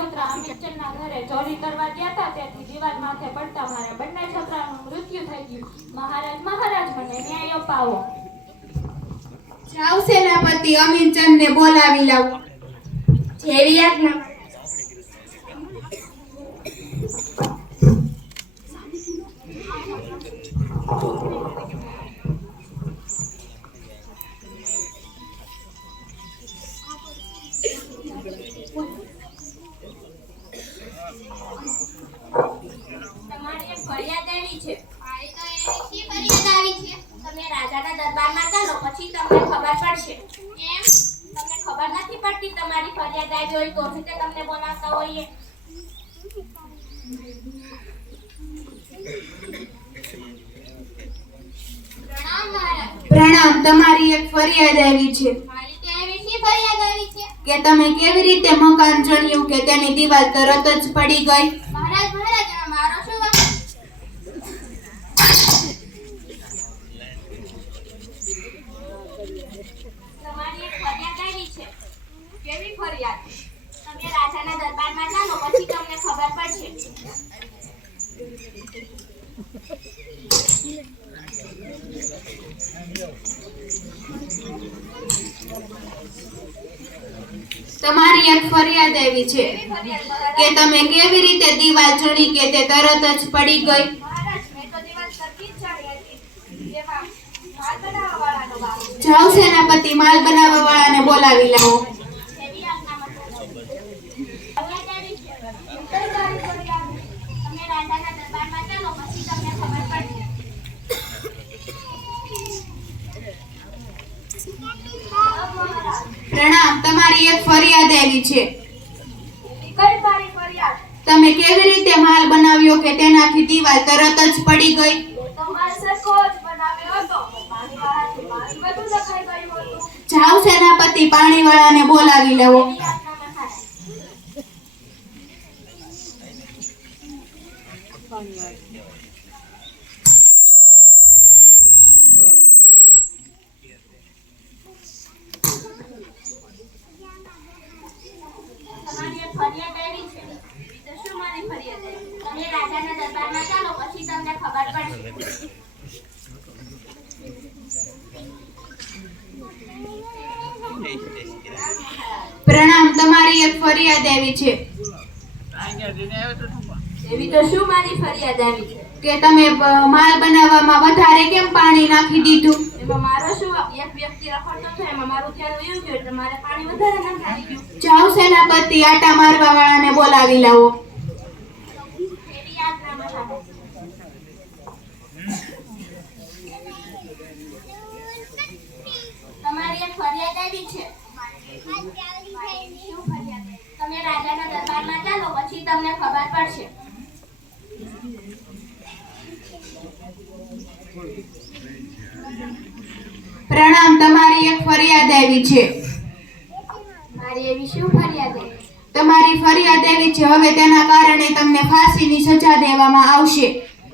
છોકરા અમિતચંદના ઘરે ચોરી કરવા ગયા હતા, ત્યાંથી દીવાલ માથે પડતા મારા બંને છોકરાનું મૃત્યુ થઈ ગયું. મહારાજ મને ન્યાય અપાવો. જાઓ સેનાપતિ અમિતચંદને બોલાવી લાવો. જેવી આજ્ઞા. તમારી એક ફરિયાદ આવી છે. શી ફરિયાદ આવી છે? તમે રાજાના દરબારમાં ચાલો, પછી તમને ખબર પડશે. એમ? તમને ખબર નથી પડતી તમારી ફરિયાદ આવી હોય તો જ તે તમને બોલાવતા હોઈએ. પ્રણામ મહારાજ. પ્રણામ. તમારી એક ફરિયાદ આવી છે મારી ત્યાં એવી શી ફરિયાદ આવી છે? કે તમે કેવી રીતે મકાન ચણ્યું કે તેની દીવાલ તરત જ પડી ગઈ. મહારાજ એમાં મારો શું વાંક? તમારી એક ફરિયાદ આવી છે. કેવી ફરિયાદ? તમે રાજાના દરબારમાં ચાલો, પછી તમને ખબર પડશે. તમારી એક ફરિયાદ આવી છે કે તમે કેવી રીતે દીવાલ ચણી કે તે તરત જ પડી ગઈ. મહારાજ, મેં તો દીવાલ સરખી જ ચણી હતી. એમાં માલ બનાવવાવાળાનો વાંક છે. જાઓ સેનાપતિ માલ બનાવવા વાળાને બોલાવી લાવો. એવી આજ્ઞા મહારાજ. ફરિયાદ આવી છે. કઈ તારીખ ફરિયાદ? તમે રાજાના દરબારમાં ચાલો, પછી તમને ખબર પડશે. પ્રણામ. તમારી એક ફરિયાદ આવી છે. કઈ તારીખ ફરિયાદ? તમે કેવી રીતે માલ બનાવ્યો કે તેનાથી દીવાલ તરત જ પડી ગઈ. તો માલ સરખો જ બનાવ્યો હતો. પાણીવાળાથી પાણી બધું લખાઈ ગયું હતું. જાઓ સેનાપતિ પાણી વાળાને બોલાવી લાવો. એવી આજ્ઞા મહારાજ. તમારી એક ફરિયાદ આવી છે. તો શું મારી ફરિયાદ આવી? તમે રાજાના દરબારમાં ચાલો, પછી તમને ખબર પડશે. પ્રણામ. તમારી એક ફરિયાદ આવી છે એવી તો શું મારી ફરિયાદ આવી છે? કે તમે માલ બનાવવામાં વધારે કેમ પાણી નાખી દીધું. એમાં મારો શું વાંક? એક વ્યક્તિ રખડતો હતો, એમાં મારું ધ્યાન વયું ગયું એટલે મારે પાણી વધારે નાખાઈ ગયું. જાઓ સેનાપતિ આટા મારવા વાળાને બોલાવી લાવો. એવી આજ્ઞા મહારાજ. તમારી એક ફરિયાદ આવી છે. શું ફરિયાદ? તમે રાજાના દરબારમાં ચાલો, પછી તમને ખબર પડશે. પ્રણામ. તમારી એક ફરિયાદ આવી છે. મારી એવી શું ફરિયાદ આવી? તમારી ફરિયાદ આવી છે. હવે તેના કારણે તમને ફાંસીની સજા દેવામાં આવશે.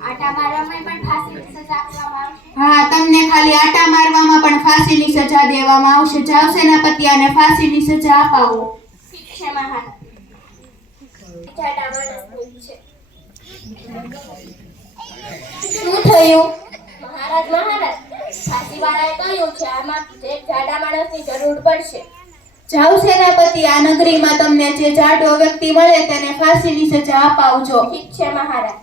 આટા મારવામાં પણ ફાંસીની સજા આપવામાં આવશે. હા, તમને ખાલી આટા મારવામાં પણ ફાંસીની સજા દેવામાં આવશે. જાઓ સેનાપતિ આને ફાંસીની સજા અપાવો. ઠીક છે મહારાજ. જાડા માણસની છે. શું થયું? મહારાજ, ફાંસીવાળાએ કહ્યું છે આમાં એક જાડા માણસની જરૂર પડશે. જાઓ સેનાપતિ આ નગરીમાં તમને જે જાડો વ્યક્તિ મળે તેને ફાંસીની સજા અપાવજો. ઠીક છે મહારાજ.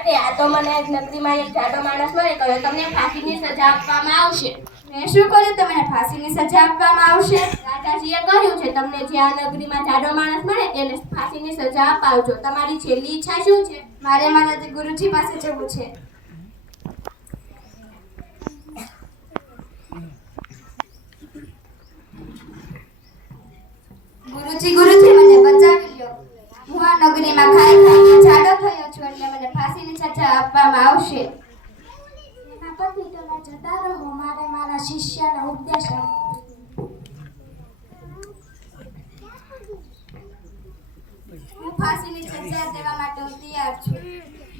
અરે આ તો મને નગરીમાં એક જાડો માણસ મળે, કહ્યો તમને ફાંસીની સજા આપવામાં આવશે. મેં શું કર્યું? તમને ફાંસીની સજા આપવામાં આવશે? રાજાજીએ કહ્યું છે તમને જે આ નગરીમાં જાડો માણસ મળે તેને ફાંસીની સજા અપાવજો. તમારી છેલ્લી ઈચ્છા શું છે? મારે મારા ગુરુજી પાસે જવું છે. ગુરુજી મને બચાવી લો. હું આ નગરીમાં ખાઈને જાડો થયો છું એટલે મને ફાંસીની સજા આપવામાં આવશે. સેનાપતિ, તમે જતા રહો, મારે મારા શિષ્યને ઉપદેશ આપવો. હું ફાંસીની સજા દેવા માટે તૈયાર છું.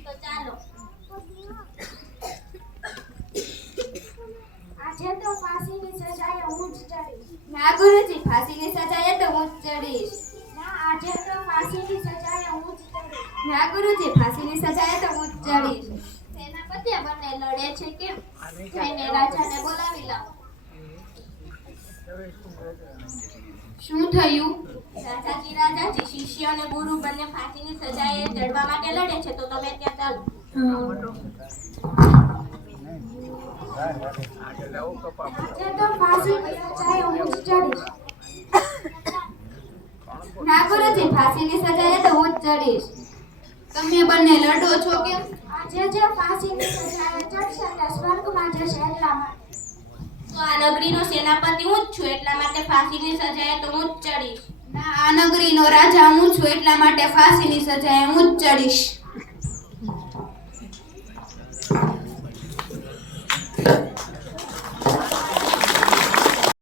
તો ચાલો. આજે તો ફાંસીની સજાએ હું જ ચડીશ. ના ગુરુજી, ફાંસીની સજાએ તો હું જ ચડીશ. ના આજે તો ફાંસીની સજાએ હું જ ચડીશ. ના ગુરુજી, ફાંસીની સજાએ તો હું જ ચડીશ. સેનાપતિ આ બંને લડે છે કેમ? જઈને રાજાને બોલાવી લાવો. શું થયું? રાજાજી શિષ્ય અને ગુરુ બંને ફાંસીની સજાએ ચડવા માટે લડે છે તો તમે ત્યાં ચાલો. આજે તો ફાંસીની સજાએ હું જ ચડીશ. ના ગુરુજી, ફાંસીની સજાએ તો હું જ ચડીશ. તમે બંને લડો છો કેમ? આજે જે ફાંસીની સજાએ ચડશે તે સ્વર્ગમાં જશે એટલા માટે. તો આ નગરીનો સેનાપતિ હું જ છું એટલા માટે ફાંસીની સજાએ તો હું જ ચડીશ. ના, આ નગરીનો રાજા હું છું એટલા માટે ફાંસીની સજાએ હું જ ચડીશ.